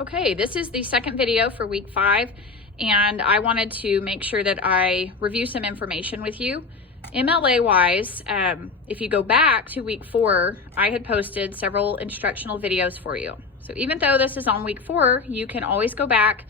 Okay, this is the second video for week 5, and I wanted to make sure that I review some information with you. MLA wise, if you go back to week 4, I had posted several instructional videos for you. So even though this is on week 4, you can always go back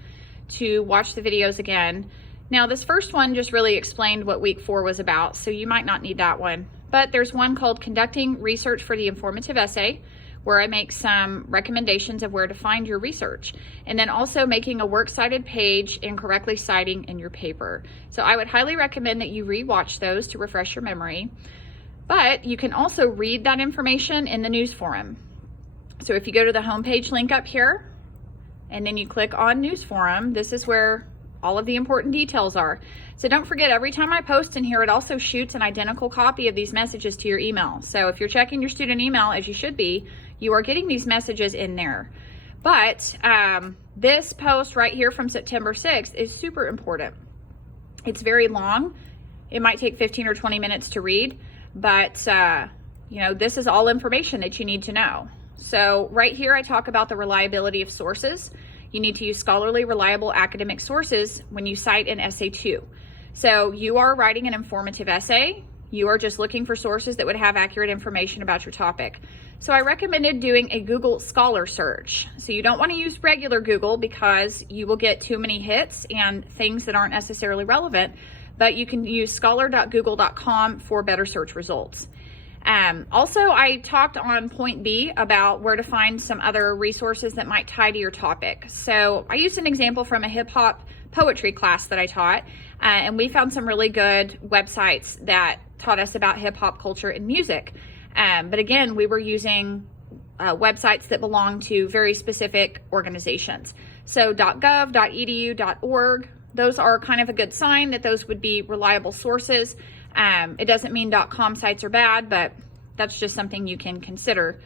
to watch the videos again. Now this first one just really explained what week 4 was about, so you might not need that one. But there's one called Conducting Research for the Informative Essay, where I make some recommendations of where to find your research, and then also making a works cited page and correctly citing in your paper. So I would highly recommend that you re-watch those to refresh your memory, but you can also read that information in the news forum. So if you go to the homepage link up here, and then you click on news forum, this is where all of the important details are. So don't forget, every time I post in here, it also shoots an identical copy of these messages to your email. So if you're checking your student email, as you should be, you are getting these messages in there. But this post right here from September 6th is super important. It's very long. It might take 15 or 20 minutes to read, but you know, this is all information that you need to know. So right here, I talk about the reliability of sources. You need to use scholarly, reliable academic sources when you cite an essay too. So you are writing an informative essay. You are just looking for sources that would have accurate information about your topic. So I recommended doing a Google Scholar search. So you don't want to use regular Google because you will get too many hits and things that aren't necessarily relevant, but you can use scholar.google.com for better search results. Also, I talked on point B about where to find some other resources that might tie to your topic. So I used an example from a hip hop poetry class that I taught, and we found some really good websites that taught us about hip hop culture and music. But again, we were using websites that belong to very specific organizations. So .gov, .edu, .org, those are kind of a good sign that those would be reliable sources. It doesn't mean .com sites are bad, but that's just something you can consider.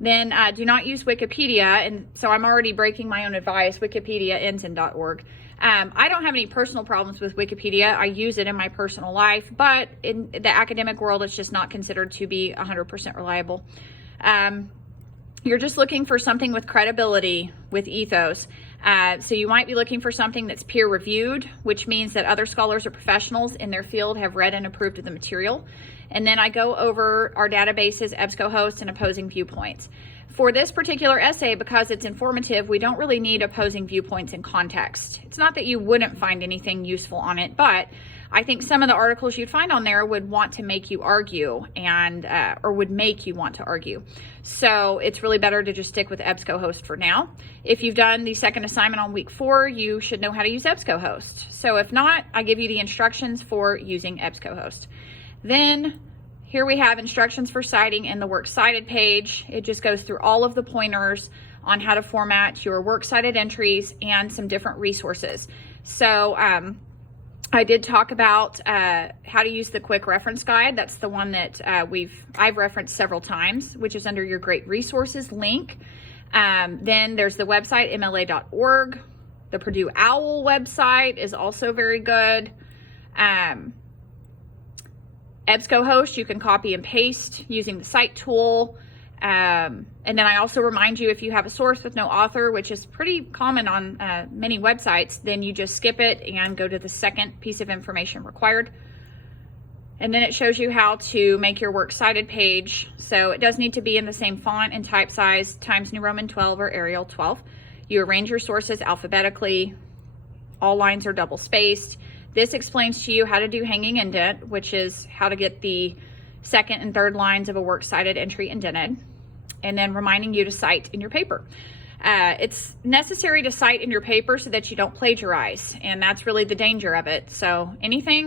Then do not use Wikipedia, and so I'm already breaking my own advice. Wikipedia ends in .org. I don't have any personal problems with Wikipedia. I use it in my personal life, but in the academic world, it's just not considered to be 100% reliable. You're just looking for something with credibility, with ethos. So you might be looking for something that's peer reviewed, which means that other scholars or professionals in their field have read and approved of the material. And then I go over our databases, EBSCOhost, and opposing viewpoints. For this particular essay, because it's informative, we don't really need opposing viewpoints in context. It's not that you wouldn't find anything useful on it, but I think some of the articles you'd find on there would want to make you argue and or would make you want to argue. So it's really better to just stick with EBSCOhost for now. If you've done the second assignment on week 4, you should know how to use EBSCOhost. So if not, I give you the instructions for using EBSCOhost. Then here we have instructions for citing in the works cited page. It just goes through all of the pointers on how to format your works cited entries and some different resources. So I did talk about how to use the quick reference guide. That's the one that I've referenced several times, which is under your great resources link. Then there's the website mla.org. The Purdue OWL website is also very good. EBSCOhost, you can copy and paste using the cite tool. And then I also remind you, if you have a source with no author, which is pretty common on many websites, then you just skip it and go to the second piece of information required. And then it shows you how to make your works cited page. So it does need to be in the same font and type size, Times New Roman 12 or Arial 12. You arrange your sources alphabetically. All lines are double spaced. This explains to you how to do hanging indent, which is how to get the second and third lines of a works cited entry indented, and then reminding you to cite in your paper. It's necessary to cite in your paper so that you don't plagiarize, and that's really the danger of it. So anything